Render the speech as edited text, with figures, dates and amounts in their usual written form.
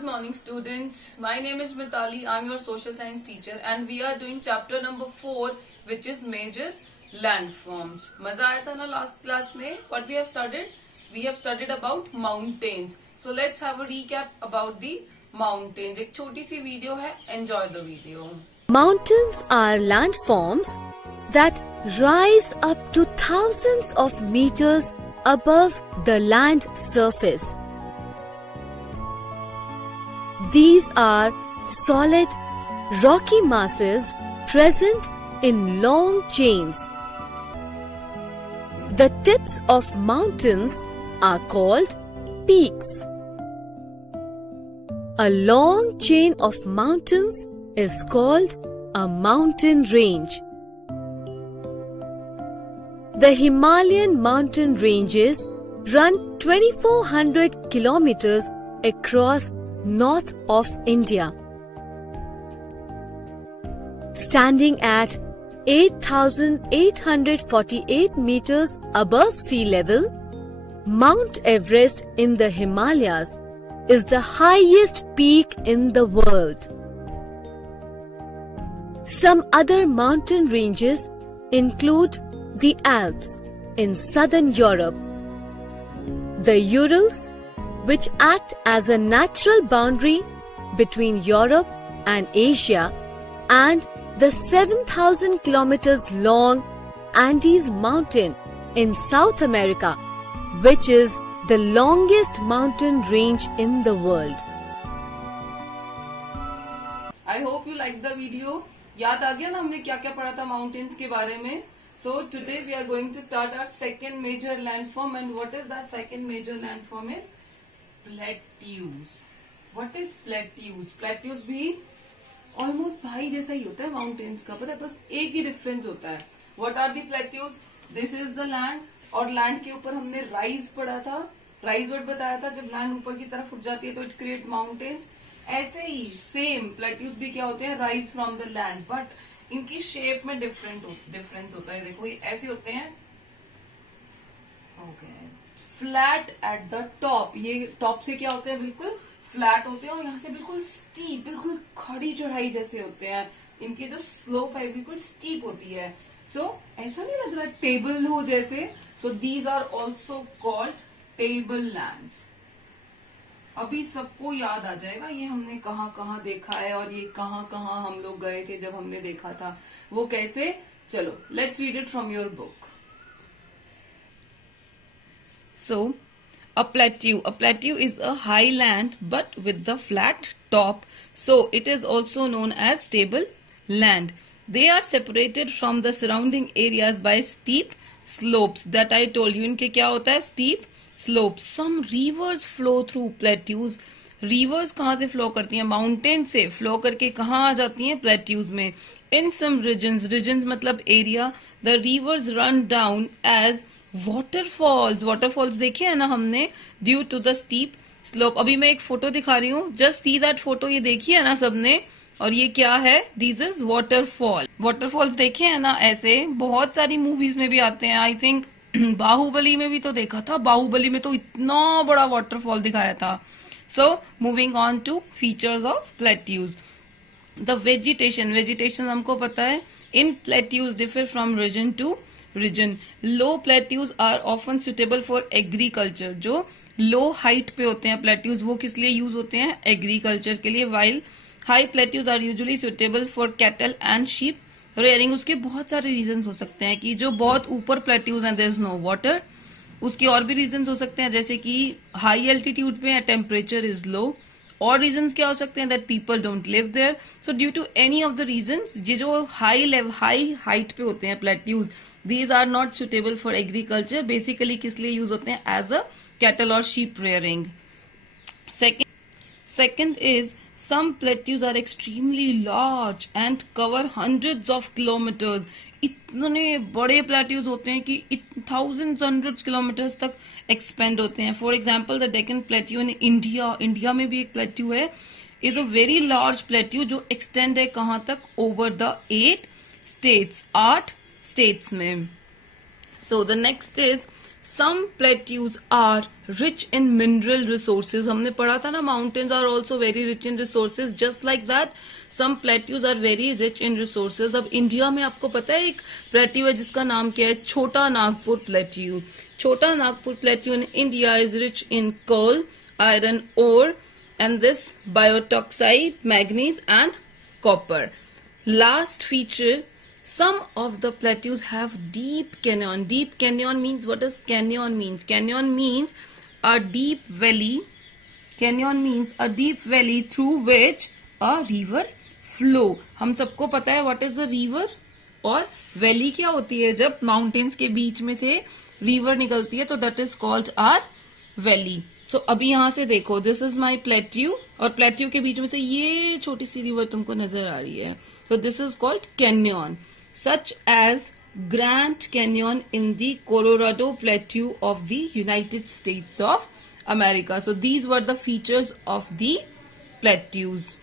Good morning students. My name is Mitali. I'm your social science teacher and we are doing chapter number 4 which is major landforms. मजा आया था ना last class में? What we have studied? We have studied about mountains. So let's have a recap about the mountains. एक छोटी सी video है. Enjoy the video. Mountains are landforms that rise up to thousands of meters above the land surface. These are solid, rocky masses present in long chains. The tips of mountains are called peaks. A long chain of mountains is called a mountain range. The Himalayan mountain ranges run 2400 kilometers across north of India. Standing at 8,848 meters above sea level, Mount Everest in the Himalayas is the highest peak in the world. Some other mountain ranges include the Alps in southern Europe, the Urals, which act as a natural boundary between Europe and Asia, and the 7,000 kilometers long Andes Mountain in South America, which is the longest mountain range in the world. I hope you liked the video. याद आ गया ना हमने क्या क्या पढ़ा था mountains के बारे में? So today we are going to start our second major landform, and what is that second major landform is? Plateaus. What is plateaus? Plateaus भी almost भाई जैसा ही होता है mountains का, पता है, बस एक ही difference होता है. What are the plateaus? This is the land, और land के ऊपर हमने rise पढ़ा था, rise word बताया था. जब land ऊपर की तरफ उठ जाती है तो it create mountains. ऐसे ही same plateaus भी क्या होते हैं? Rise from the land, but इनकी shape में difference होता है. देखो ये ऐसे होते हैं. Okay. Flat at the top, ये टॉप से क्या होते हैं? बिल्कुल फ्लैट होते हैं, और यहाँ से बिल्कुल स्टीप, बिल्कुल खड़ी चढ़ाई जैसे होते हैं. इनकी जो स्लोप है बिल्कुल स्टीप होती है. सो ऐसा नहीं लग रहा टेबल हो जैसे. So these are also called table lands. अभी सबको याद आ जाएगा ये हमने कहाँ कहाँ देखा है और ये कहाँ कहाँ हम लोग गए थे जब हमने देखा था. वो कैसे? चलो let's read it from your book. So, a plateau is a high land but with the flat top. So, it is also known as table land. They are separated from the surrounding areas by steep slopes. That I told you. इनके क्या होता है? Steep slopes. Some rivers flow through plateaus. Rivers कहाँ से flow करती हैं? Mountain से flow करके कहाँ आ जाती हैं? Plateaus में. In some regions मतलब area, the rivers run down as waterfalls देखे है ना हमने, due to the steep slope. अभी मैं एक फोटो दिखा रही हूँ, जस्ट सी दैट फोटो. ये देखी है ना सबने, और ये क्या है? दिस इज वाटरफॉल्स देखे है ना. ऐसे बहुत सारी मूवीज में भी आते हैं. आई थिंक बाहुबली में भी तो देखा था. बाहुबली में तो इतना बड़ा वाटरफॉल दिखाया था. So moving on to features of plateaus. The vegetation हमको पता है. In plateaus differ from region to region. Low plateaus are often suitable for agriculture. जो लो हाइट पे होते हैं प्लेट्यूज, वो किस लिए यूज होते हैं? एग्रीकल्चर के लिए. While high plateaus are usually suitable for cattle and sheep rearing. उसके बहुत सारे रीजन हो सकते हैं कि जो बहुत ऊपर प्लेट्यूज हैं, देयर इज नो वाटर. उसके और भी रीजन हो सकते हैं, जैसे कि हाई एल्टीट्यूड पे टेम्परेचर इज लो. और रीजंस क्या हो सकते हैं? That people don't live there. So due to any of the reasons, ये जो हाई हाइट पे होते हैं plateaus, these are not suitable for agriculture. Basically किस लिए यूज होते हैं? as a cattle or sheep rearing. Second is some plateaus are extremely large and cover hundreds of kilometers. इतने बड़े प्लेट्यूज होते हैं कि thousands hundreds kilometers तक एक्सपेंड होते हैं. For example the Deccan plateau in India में भी एक प्लेट्यू है. Is a very large plateau जो एक्सटेंड है कहाँ तक? ओवर द 8 states, 8 states में. So the next is Some plateaus are rich in mineral resources. हमने पढ़ा था ना, mountains are also very rich in resources. Just like that, some plateaus are very rich in resources. अब India में आपको पता है एक प्लेट्यू है जिसका नाम क्या है, छोटा नागपुर प्लेट्यू. छोटा Nagpur plateau in India is rich in coal, iron ore, and this biotoxide, manganese and copper. Last feature, some of the plateaus have deep canyon. Deep canyon means, what does canyon means? Canyon means a deep valley. Canyon means a deep valley through which a river flow. हम सबको पता है what is a river, और valley क्या होती है, जब mountains के बीच में से river निकलती है तो that is called our valley. So अभी यहाँ से देखो, this is my plateau, और plateau के बीच में से ये छोटी सी river तुमको नजर आ रही है. So this is called canyon, such as Grand Canyon in the Colorado Plateau of the United States of America. So these were the features of the plateaus.